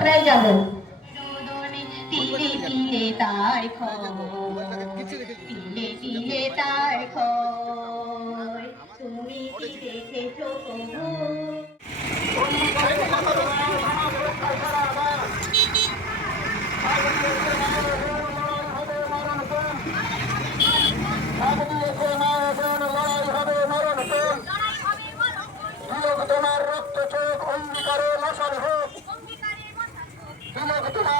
যাত্রায় যাব। তিলে তিলে তার তিলে তিলে তার তুমি কি দেখেছো তবু তোমার রক্ত চোখ অঙ্গীকারে মশাল হোক, তোমার